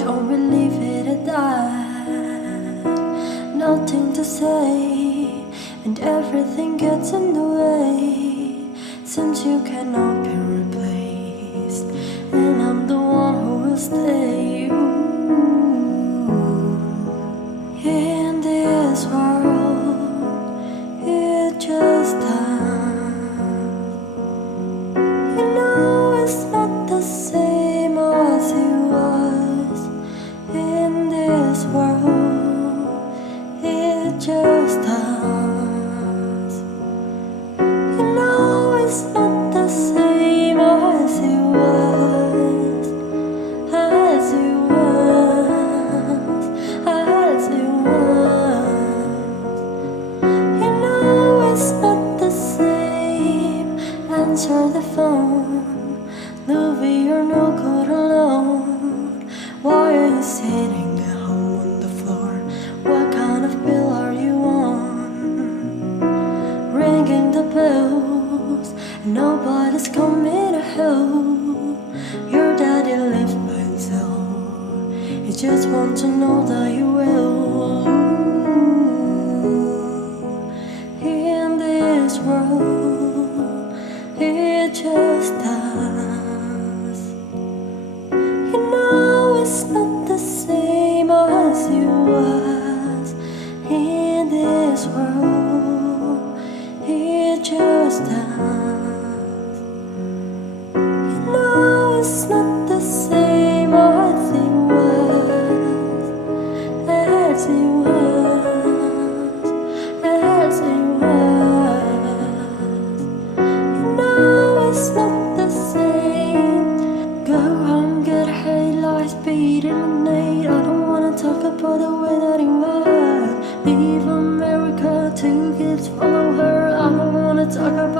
don't believe it at that. Nothing to say, and everything gets in the way. Seems you cannot be replaced, and I'm the one who will stay. In this world, it just done. You know it's not the same as it was. In this world, it just does. You know it's not the same as it was, as it was, as it was. You know it's not the same. Answer the phone. Luvi, you're no good alone. Why are you sitting at home on the floor? What kind of bill are you on? Ringing the bells, and nobody's coming to help. Your daddy lives by himself. He just wants to know that you will. In this world, it just does. You know it's not the same as it was. In this world, it just does. You know it's not the same as it was, as it was, as it was. You know it's not the same. Go home, get headlights, speed eliminate. I don't wanna talk about the way that it was. Leave America, 2 kids follow her. I don't wanna talk about